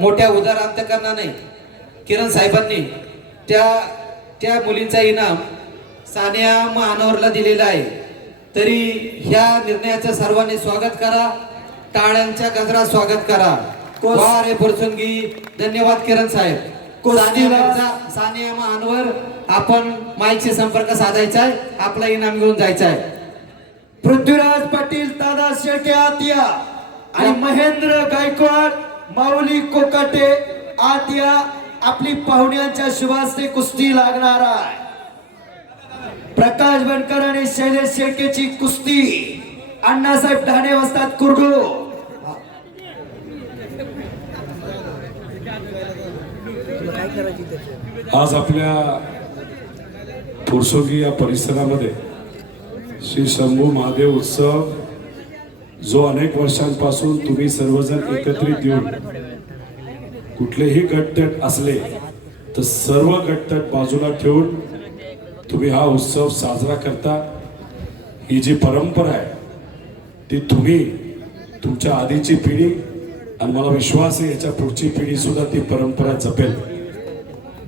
मोठ्या उदार अंतकरणाने किरण साहेबांनी त्या मुलींचा इनाम सानिया महानवरला दिलेला आहे। तरी ह्या निर्णयाचं सर्वांनी स्वागत करा, टाळ्यांच्या गजरात स्वागत करा। वाह रे फुरसुंगी, धन्यवाद किरण साहेब। सानिया महानवर आपण माईकशी संपर्क साधायचा आहे, आपला इनाम घेऊन जायचा आहे। पृथ्वीराज पाटील, दादा शेळके आतिया आणि महेंद्र गायकवाड, माऊली कोकाटे आतिया आपली पाहुण्यांच्या शुभास्ते कुस्ती लागणार आहे। प्रकाश बनकर आणि शैलेश शेळकेची कुस्ती अण्णासाहेब ठाणे वस्ताद कुरडू। आज आपल्या फुरसुंगी या परिसरामध्ये श्री शंभू महादेव उत्सव जो अनेक वर्षांपासून तुम्ही सर्वजण एकत्रित येऊन कुठलेही गटतट असले तर सर्व गटतट बाजूला ठेवून तुम्ही हा उत्सव साजरा करता। ही जी परंपरा आहे ती तुम्ही तुमच्या आधीची पिढी आणि मला विश्वास आहे याच्या पुढची पिढी सुद्धा ती परंपरा जपेल।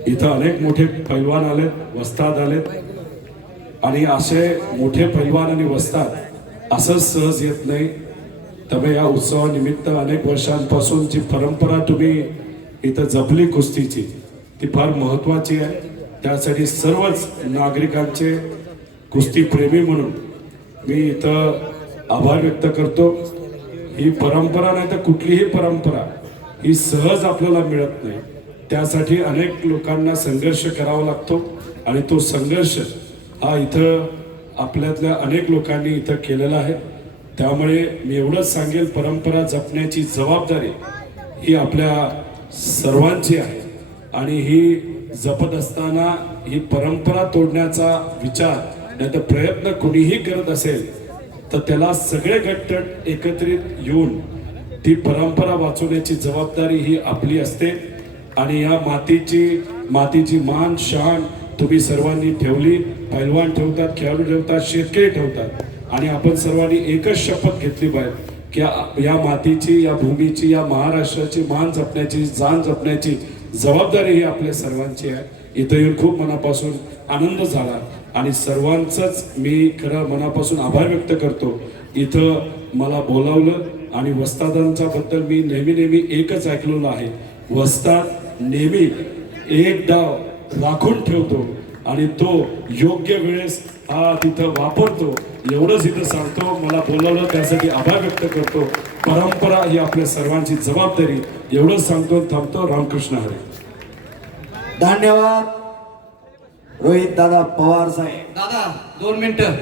इथं अनेक मोठे पैलवान आलेत, वस्ताद आलेत आणि असे मोठे पैलवान आणि वस्ताद असंच सहज येत नाही। त्यामुळे या उत्सवानिमित्त अनेक वर्षांपासून जी परंपरा तुम्ही इथं जपली कुस्तीची ती फार महत्त्वाची आहे। त्यासाठी सर्वच नागरिकांचे कुस्ती प्रेमी म्हणून मी इथं आभार व्यक्त करतो। ही परंपरा नाही तर कुठलीही परंपरा ही सहज आपल्याला मिळत नाही, त्यासाठी अनेक लोकांना संघर्ष करावा लागतो आणि तो संघर्ष हा इथं आपल्यातल्या अनेक लोकांनी इथं केलेला आहे। त्यामुळे मी एवढंच सांगेल, परंपरा जपण्याची जबाबदारी ही आपल्या सर्वांची आहे आणि ही जपत असताना ही परंपरा तोडण्याचा विचार नाही तर प्रयत्न कुणीही करत असेल तर त्याला सगळे गटतट एकत्रित येऊन ती परंपरा वाचवण्याची जबाबदारी ही आपली असते। आणि या मातीची मान शान तुम्ही सर्वांनी ठेवली। पैलवान ठेवतात, खेळाडू ठेवतात, शेतकरी ठेवतात आणि आपण सर्वांनी एकच शपथ घेतली पाहिजे की या मातीची, या भूमीची, या महाराष्ट्राची मान जपण्याची, जाण जपण्याची जबाबदारी ही आपल्या सर्वांची आहे। इथं येऊन खूप मनापासून आनंद झाला आणि सर्वांचंच मी खरं मनापासून आभार व्यक्त करतो। इथं मला बोलावलं आणि वस्तादांच्या बद्दल मी नेहमी एकच ऐकलेलं आहे, वस्ताद नेहमी एक डाव राखून ठेवतो आणि तो योग्य वेळेस हा तिथं वापरतो। एवढंच इथं सांगतो, मला बोलावलं त्यासाठी आभार व्यक्त करतो। परंपरा ही आपल्या सर्वांची जबाबदारी, एवढंच सांगतो, थांबतो। रामकृष्ण हरी। धन्यवाद रोहित दादा पवार साहेब। दादा 2 मिनिटं,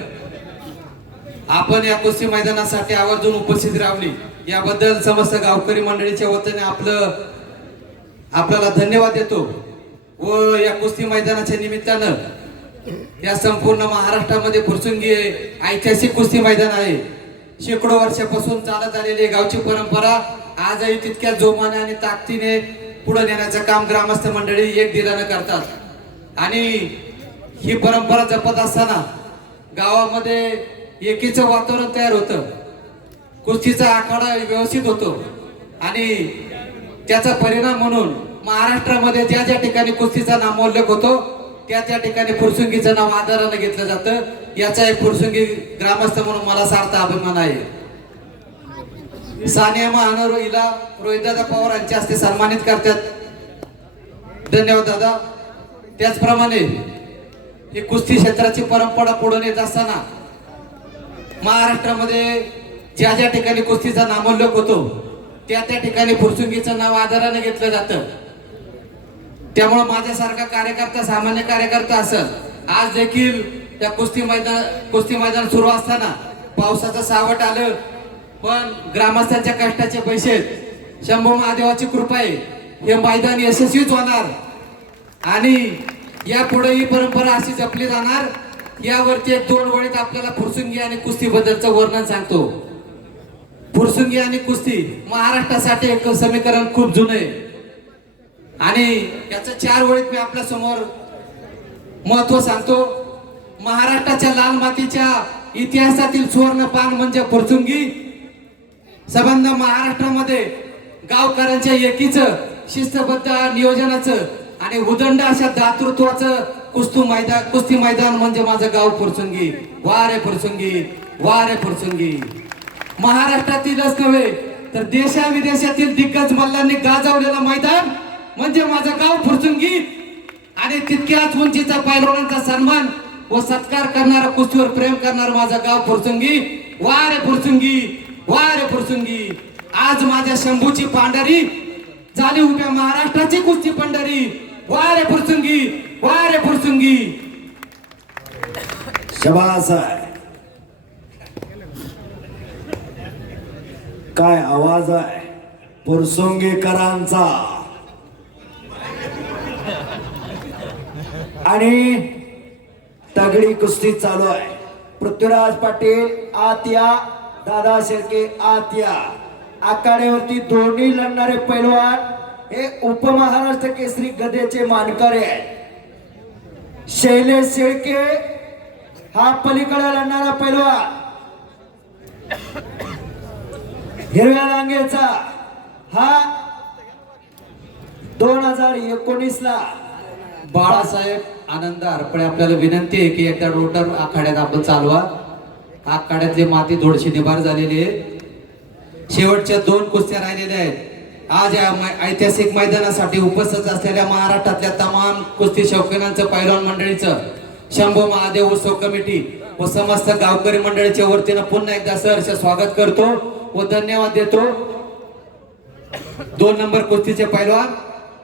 आपण या कुस्ती मैदानासाठी आवर्जून उपस्थित राहिली याबद्दल समस्त गावकरी मंडळीच्या वतीने आपल्याला धन्यवाद देतो। व या कुस्ती मैदानाच्या निमित्तानं या संपूर्ण महाराष्ट्रामध्ये फुरसुंगी ऐतिहासिक कुस्ती मैदान आहे। शेकडो वर्षापासून चालत आलेली गावची परंपरा आजही तितक्या जोमाने आणि ताकदीने पुढे नेण्याचं काम ग्रामस्थ मंडळी एक दिलानं करतात आणि ही परंपरा जपत असताना गावामध्ये एकीचं वातावरण तयार होतं, कुस्तीचा आखाडा व्यवस्थित होतो आणि त्याचा परिणाम म्हणून महाराष्ट्रामध्ये ज्या ठिकाणी कुस्तीचा नामोल्लेख होतो त्या ठिकाणी फुरसुंगीचं नाव आदराने घेतलं जातं। याचा एक फुरसुंगी ग्रामस्थ म्हणून मला सार्थ अभिमान आहे। सानिया महानवर हिला रोहितदादा पवार यांच्या हस्ते सन्मानित करतात। धन्यवाद दादा। त्याचप्रमाणे ही कुस्ती क्षेत्राची परंपरा पुढे नेत असताना महाराष्ट्रामध्ये ज्या ठिकाणी कुस्तीचा नामोल्लेख होतो त्या ठिकाणी फुरसुंगीचं नाव आदराने घेतलं जातं। त्यामुळे माझ्यासारखा कार्यकर्ता, सामान्य कार्यकर्ता असेल, आज देखील त्या कुस्ती मैदान सुरू असताना पावसाचं सावट आलं पण ग्रामस्थांच्या कष्टाचे पैसे, शंभू महादेवाची कृपा आहे, हे मैदान यशस्वीच होणार आणि यापुढे ही परंपरा अशी जपली जाणार। यावरती 1-2 ओळीत आपल्याला फुरसुंगी आणि कुस्ती बद्दलचं वर्णन सांगतो। फुरसुंगी आणि कुस्ती महाराष्ट्रासाठी एक समीकरण खूप जुनं आहे आणि याचं 4 ओळीत मी आपल्या समोर महत्व सांगतो। महाराष्ट्राच्या लाल मातीच्या इतिहासातील सुवर्ण पान म्हणजे फुरसुंगी। संबंध महाराष्ट्रामध्ये गावकऱ्यांच्या एकीचं शिस्तबद्ध नियोजनाचं आणि उदंड अशा दातृत्वाचं कुस्ती मैदान म्हणजे माझं गाव फुरसुंगी. वारे फुरसुंगी, वारे फुरसुंगी. महाराष्ट्रातीलच नव्हे तर देशाविदेशातील दिग्गज मल्लांनी गाजवलेलं मैदान म्हणजे माझं गाव फुरसुंगी. आणि तितक्याच उंचीचा पैलवानांचा सन्मान व सत्कार करणारा, कुस्तीवर प्रेम करणारा माझं गाव फुरसुंगी. वारे फुरसुंगी, वारे फुरसुंगी. आज माझ्या शंभूची पांढरी झाली उभ्या महाराष्ट्राची कुस्ती पंढरी. वारे फुरसुंगी, वारे फुरसुंगी. शबास आहे. काय आवाज आहे फुरसुंगीकरांचा. आणि तगडी कुस्ती चालू आहे. पृथ्वीराज पाटील आत या, दादा शेळके आत या. आखाड्यावरती दोन्ही लढणारे पैलवान हे उपमहाराष्ट्र केसरी गदेचे मानकरी आहेत. शैलेश शेळके हा पलीकडे लढणारा पैलवान, हिरव्या रांगेचा हा 2019 ला. बाळासाहेब आनंद हरपळे आपल्याला विनंती आहे की एकदा रोटर आखाड्यात आपण चालवा. आखाड्यातली माती थोडीशी निभार झालेली आहे. शेवटच्या 2 कुस्त्या राहिलेल्या आहेत. आज या ऐतिहासिक मैदानासाठी उपस्थित असलेल्या महाराष्ट्रातल्या तमाम कुस्ती शौकीनांचं, पैलवान मंडळीचं, शंभू महादेव उत्सव कमिटी व समस्त गावकरी मंडळीच्या वतीनं पुन्हा एकदा सहर्ष स्वागत करतो व धन्यवाद देतो. 2 नंबर कुस्तीचे पैलवान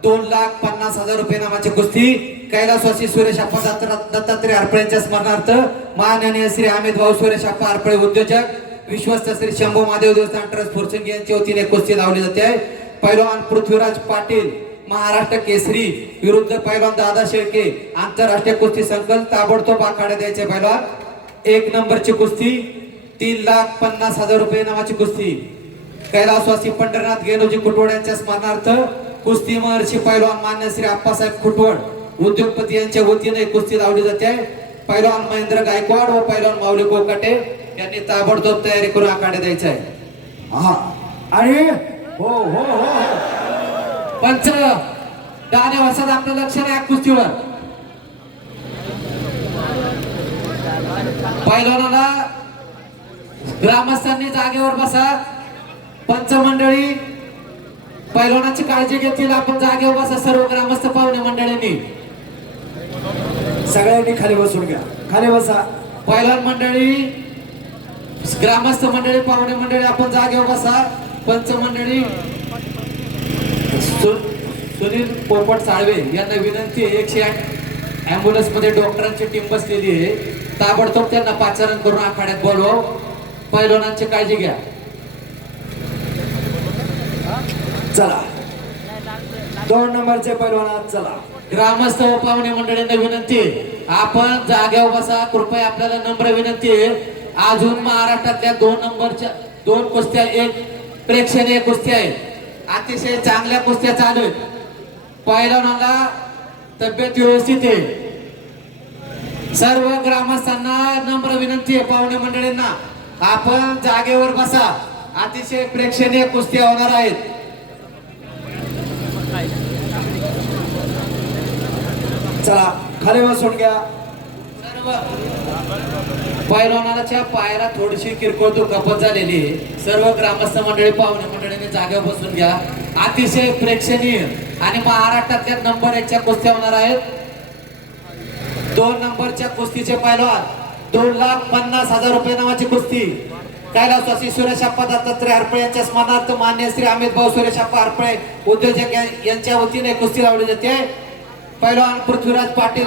2,50,000 रुपये नामाची कुस्ती कैलासवासी सुरेश अप्पा दत्तात्रय हरपळे यांच्या स्मरणार्थ माननीय श्री अमित भाऊ सुरेश अप्पा हरपळे उद्योजक, विश्वस्त श्री शंभू महादेव देवस्थान ट्रस्ट फुरसुंगी यांच्या वतीने कुस्ती लावली जाते आहे. पैलवान पृथ्वीराज पाटील महाराष्ट्र केसरी विरुद्ध पैलवान दादा शेळके आंतरराष्ट्रीय कुस्ती संकुल ताबडतोब आखाड्यात द्यायचे. पैलवान 1 नंबरची कुस्ती 3,50,000 रुपये नावाची कुस्ती कैलासवासी पंढरनाथ गेलोजी कुटवड यांच्या स्मरणार्थ कुस्ती महर्षी पैलवान मान्य श्री आप्पासाहेब कुटवड उद्योगपती यांच्या वतीने कुस्ती लावली जाते आहे. पैलवान महेंद्र गायकवाड व पैलवान माऊली कोकाटे यांनी ताबडतोब तयारी करून आखाडे द्यायचा आहे. हा. आणि हो हो हो हो. पंच दाने वर्षात आपलं लक्ष नाही कुस्तीवर. पैलवानाला ग्रामस्थांनी जागेवर बसा. पंच मंडळी पैलवानाची काळजी घेतील. आपण जागेवर बसा सर्व ग्रामस्थ पाहुणे मंडळींनी. सगळ्यांनी खाली बसून घ्या. खाली बसा. पैलवान मंडळी, ग्रामस्थ मंडळी, पाहुणे मंडळी आपण जागेवर बसा. पंच मंडळी सुनील पोपट साळवे यांना विनंती आहे. 108 ॲम्ब्युलन्स मध्ये डॉक्टरांची टीम बसलेली आहे. ताबडतोब त्यांना पाचारण करून आखाड्यात बोलवा. पैलवानांची काळजी घ्या. चला 2 नंबरचे पैलवान चला. ग्रामस्थ व पाहुणे मंडळींना विनंती आहे, आपण जागेवर बसा. कृपया आपल्याला नम्र विनंती आहे. अजून महाराष्ट्रातल्या 2 नंबरच्या 2 कुस्त्या, 1 प्रेक्षणीय कुस्ती आहे. अतिशय चांगल्या कुस्त्या चालू आहेत. पैलवानाला तब्येत व्यवस्थित आहे. सर्व ग्रामस्थांना नम्र विनंती आहे, पाहुणे मंडळींना आपण जागेवर बसा. अतिशय प्रेक्षणीय कुस्त्या होणार आहेत. चला खाली बसून घ्या. सर्व पैलवानाच्या पायाला थोडीशी किरकोळ दुखापत झालेली आहे. सर्व ग्रामस्थ मंडळी, पाहुणे मंडळींनी जागेवर बसून घ्या. अतिशय प्रेक्षणीय आणि महाराष्ट्रातल्या नंबर 1च्या कुस्त्या होणार आहेत. 2 नंबरच्या कुस्तीचे पैलवान 2,50,000 रुपये नावाची कुस्ती कैलासवासी सुरेश अप्पा दत्तात्रय हरपळे यांच्या स्मरणार्थ मान्य श्री अमित भाऊ सुरेश अप्पा हरपळे उद्योजक यांच्या वतीने कुस्ती लावली जाते. पैलवान पृथ्वीराज पाटील